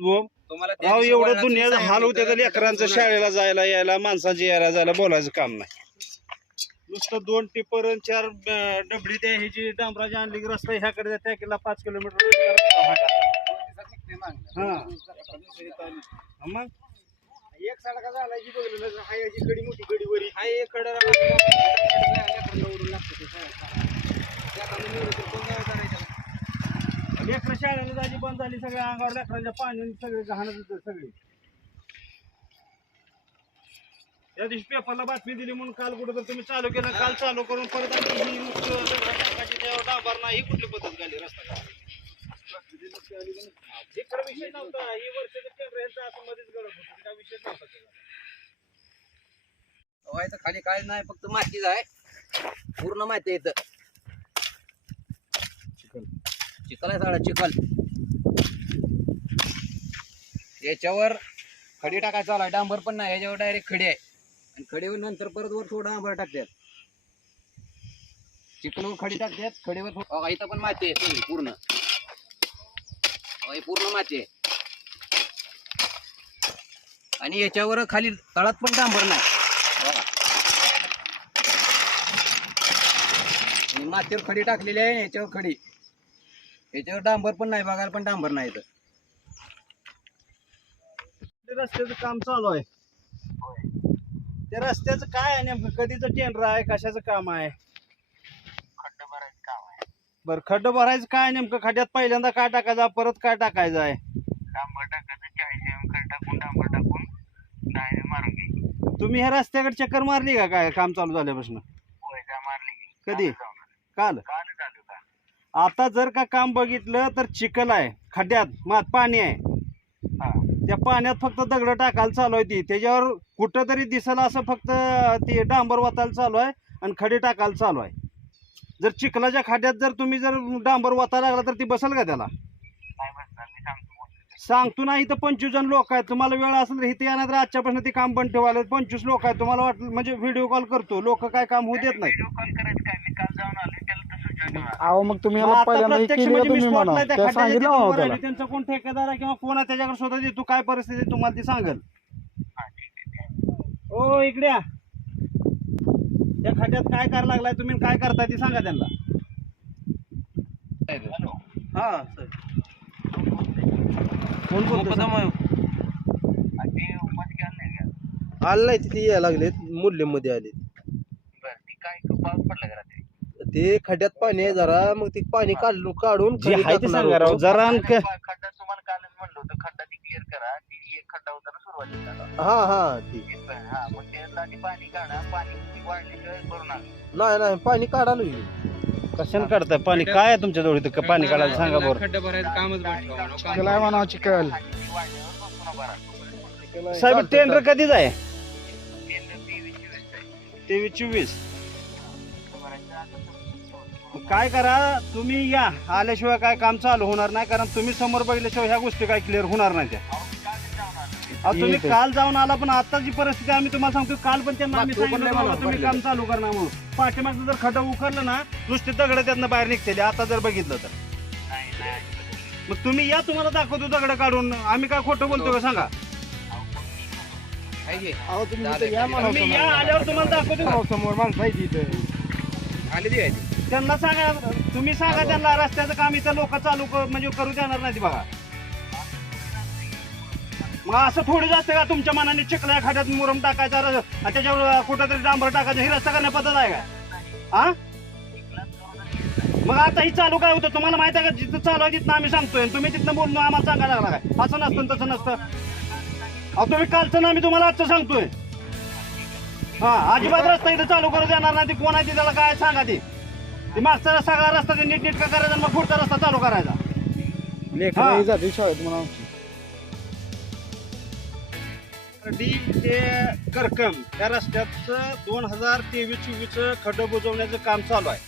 राव दिवशी एवढं दुनियाचं हाल होते का होतं, लेकरांचं लेकरं शाळेला जायला यायला माणसाची यायला जायला बोलायचं काम नाही नुसतं दोन टिपर आणि चार अं, डबडी त्या ह्याची डांबराची आणली की रस्ता ह्याकडे त्या किल्ला पाच किलोमीटर मागं. हा. एका. मग सडका झाला ना हाय अशी कडी मोठी कडी वरी हा एक कडं राहतो, लेकरांना ओढून लागतं ते शाळेत. लेकरांना निवडून तर कोण काय करायचं? लेकरं शाळेला जायची बंद झाली सगळ्या अंगावर लेकरांच्या पाणी सगळे घाण होतं सगळे. त्या दिवशी पेपरला बातमी दिली म्हणून काल कुठं तर तुम्ही चालू केलं काल चालू करून परत आणखी ही नुसतं टाकायची, त्यावर डांबर नाही ही कुठली पद्धत झाली रस्ता करायची? इकडं विषय नव्हता. ही वर्षाचं टेंडर ह्याचं असं मध्येच गळत होतं. त्या विषय नव्हता त्याला. खाली काय नाही फक्त मातीच आहे. पूर्ण माहिती आहे इथं. चिखल आहे सगळा चिखल. याच्यावर खडी टाकायचा आला डांबर पण नाही याच्यावर डायरेक्ट खडी आहे. आणि खडीवर नंतर परत वर थोडं डांबर टाकतात. चिखलवर खडी टाकतात खडीवर इथं पण माती आहे सगळी पूर्ण. पूर्ण माती आहे. आणि याच्यावर खाली तळात पण डांबर नाही. बघा. मातीवर खडी टाकलेली आहे याच्यावर खडी. याच्यावर डांबर पण नाही बघायला पण डांबर नाही इथं. ते रस्त्याचं काम चालू आहे. ते रस्त्याचं काय आहे नेमकं? कधीचं टेंडर आहे? कशाचं काम आहे? बरं खड्डं भरायचं काय नेमकं? खड्ड्यात पहिल्यांदा काय टाकायचं परत काय टाकायचं आहे? डांबर टाकायचं चाळीस एम कर टाकून डांबर टाकून डायने मारून तुम्ही ह्या रस्त्याकडे चक्कर मारली का? काय काम चालू झाल्यापासून? वयजा मारली की. कधी? काल जाऊन आलो. काल? काल आता जर का काम बघितलं तर चिखल आहे खड्ड्यात मात पाणी आहे. त्या पाण्यात फक्त दगड टाकायला चालू आहे ती. त्याच्यावर कुठं तरी दिसल असं फक्त ते डांबर वाचायला चालू आहे आणि खडी टाकायला चालू आहे. जर चिखलाच्या खड्ड्यात जर तुम्ही जर डांबर वाचायला लागला तर ती बसल का त्याला? सांगतो ना इथं पंचवीस जण लोक आहेत. तुम्हाला वेळ असेल तर इथे येणार तर आजच्यापासून ते काम बंद ठेवायला पंचवीस लोक आहेत. तुम्हाला वाटलं म्हणजे व्हिडिओ कॉल करतो. लोक काय काम होऊ देत नाही अहो मग तुम्ही याला आता पहिल्यांदा हे प्रत्यक्ष केली का म्हणजे मी तुम्ही म्हणा? spotlight त्या त्या खड्ड्याच्या सांगितलं हो उभं त्याला. राहिलो. त्यांचा कोण ठेकेदार आहे किंवा कोण आहे त्याच्याकडे स्वतः तू काय परिस्थिती आहे तुम्हाला ती सांगेल. हा. ओ इकडे या. त्या खड्ड्यात काय करायला लागलाय तुम्ही काय करताय ते सांगा त्यांना. हॅलो. हा सर. कोण तिथे यायला लागलेत मूल्यमध्ये आले बरं ती काय पाऊस पडला का रात्री ते खड्ड्यात पाणी आहे जरा मग ते पाणी काढून काढून जे खाली आहे ते टाकणार सांगा राव होतो. जरा क- खड्डा तुम्हाला कालच म्हणलं होतं खड्डा ती क्लिअर करा ती एक खड्डा होता ना सुरुवातीला हा हा ठीक. हा मग त्याला आधी पाणी काढा पाणी वाढल्याशिवाय नाही नाही पाणी काढायला येईल कशाने काढताय? पाणी काय आहे तुमच्या जवळ इथं? पाणी काढायला सांगा बरं. खड्डा भरायचं कामच बंद चिखल आहे म्हणावं चिखल. खाली वाढल्यावर मग पुन्हा भरा. साहेब टेंडर कधीच आहे? केंद्र तेवीस चोवीस आहे. तेवीस काय करा तुम्ही या आल्याशिवाय काय काम चालू होणार नाही कारण तुम्ही समोर बघितल्याशिवाय ह्या गोष्टी काय क्लिअर होणार नाही त्या अहो, तुम्ही ठीक आहे. काल जाऊन आला पण आताची परिस्थिती आम्ही तुम्हाला सांगतो काल पण त्यांना आम्ही पण सांगितलं नाही मला तुम्ही काम चालू करणार म्हणून पाठीमागचं जर खड्डा उकरलं ना नुसते दगड त्यातनं बाहेर निघतेले आता जर बघितलं तर. मग तुम्ही या तुम्हाला दाखवतो दगड काढून आम्ही काय खोटं बोलतो का सांगा आहे? अहो तुम्ही इथं या तुम्ही. आल्यावर तुम्हाला दाखवतो समोर माणसं आहे आलेली आहे ती. त्यांना सांगा तुम्ही सांगा त्यांना रस्त्याचं काम इथं लोक चालू क- म्हणजे करू देणार नाही बघा. मग असं थोडी असतं का तुमच्या मनाने चिखला एखाद्यात मुरम टाकायचा र- आणि त्याच्यावर कुठंतरी डांबर टाकायचं ही रस्ता करण्या पद्धत आहे का? हा मग आता ही चालू काय होतं तुम्हाला माहिती आहे का? जिथं चालू आहे तिथं आम्ही सांगतोय. आणि तुम्ही तिथनं बोलणं आम्हाला सांगायला लागला काय असं नसतं आणि तसं नसतं. अहो तुम्ही कालचं ना आम्ही तुम्हाला आजचं सांगतोय. हा अजिबात रस्ता इथं चालू करू देणार नाही. कोण आहे ती त्याला काय सांगा ती. ती मागचा सगळा रस्ता ते नीट नीटका करायचा आणि मग पुढचा रस्ता चालू करायचा. हा. लेकरं जाते शाळेत म्हणा डी ते करकम त्या रस्त्याचं दोन हजार तेवीस चोवीसचं खड्डं बुजवण्याचं काम चालू आहे.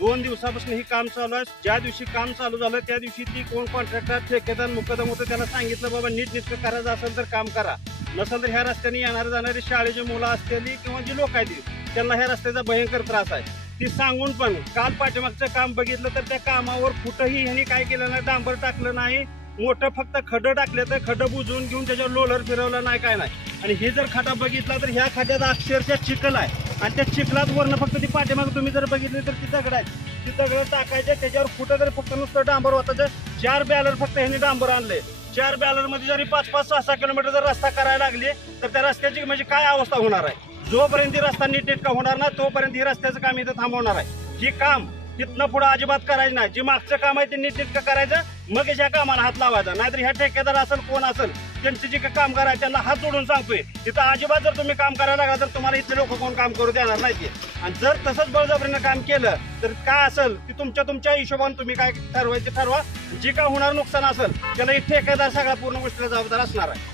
दोन दिवसापासून हे काम चालू आहे. ज्या दिवशी काम चालू झालं त्या दिवशी ती कोण कॉन्ट्रॅक्टर ठेकेदार मुकदम होतं त्याला सांगितलं बाबा नीट नीटकं करायचं असेल तर काम करा. नसेल तर ह्या रस्त्याने येणारे जाणारी शाळेची मुलं असलेली किंवा जी लोक आहेत ती, त्यांना ह्या रस्त्याचा भयंकर त्रास आहे. ती सांगून पण काल पाठीमागचं काम बघितलं तर त्या कामावर कुठंही ह्यांनी काय केलं नाही डांबर टाकलं नाही मोठं फक्त खडं टाकले तर खडं बुजवून घेऊन त्याच्यावर लोलर फिरवलं नाही काय नाही. आणि हे जर खडा बघितला तर ह्या खड्यात अक्षरशः चिखल आहे. आणि त्या चिखलात वरनं फक्त ती पाठीमाग तुम्ही जर बघितली तर ती दगड आहे ती दगड टाकायचे त्याच्यावर कुठं तरी फक्त नुसतं डांबर होतं. चार बॅलर फक्त ह्यांनी डांबर आणले. चार बॅलरमध्ये जरी पाच पाच सहा सहा किलोमीटर जर रस्ता करायला लागली तर त्या रस्त्याची म्हणजे काय अवस्था होणार आहे? जोपर्यंत ही रस्ता नीटनेटका होणार ना तोपर्यंत ही रस्त्याचं काम इथं थांबवणार आहे. ही काम तिथनं पुढं अजिबात करायचं नाही. जे मागचं काम आहे ते नीटनेटकं करायचं मग ह्या कामाला हात लावायचा. नाहीतर ह्या ठेकेदार असेल कोण असेल त्यांचे जे काम करायचं त्यांना हात जोडून सांगतोय. तिथं अजिबात जर तुम्ही काम करायला लागला तर तुम्हाला इथले लोक कोण काम करू देणार नाही ते. आणि जर तसंच बळजबरीनं काम केलं तर काय असेल ते तुमच्या तुमच्या हिशोबाने तुम्ही काय ठरवायचे ठरवा. जे काय होणार नुकसान असेल त्याला ठेकेदार सगळ्या पूर्ण गोष्टीला जबाबदार असणार आहे.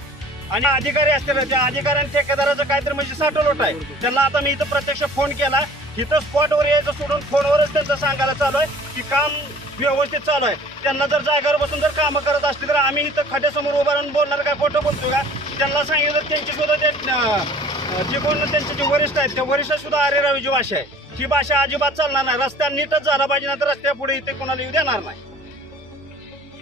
आणि अधिकारी असतील त्या अधिकाऱ्यांनी ठेकेदाराचं काहीतरी म्हणजे साठवलोट आहे. त्यांना आता मी इथं प्रत्यक्ष फोन केला. इथं स्पॉटवर यायचं सोडून फोनवरच त्यांचं सांगायला चालू आहे की काम व्यवस्थित चालू आहे. त्यांना जर जागेवर बसून जर कामं करत असतील तर आम्ही इथं खाट्यासमोर उभा राहून बोलणार काय फोटो बोलतो का? त्यांना सांगितलं त्यांची सुद्धा ते जे कोण त्यांचे जे वरिष्ठ आहेत त्या वरिष्ठ सुद्धा अरे भाषा आहे ही भाषा अजिबात चालणार नाही. रस्त्या नीटच झाला पाहिजे ना तर रस्त्या पुढे इथे कोणाला येऊ देणार नाही.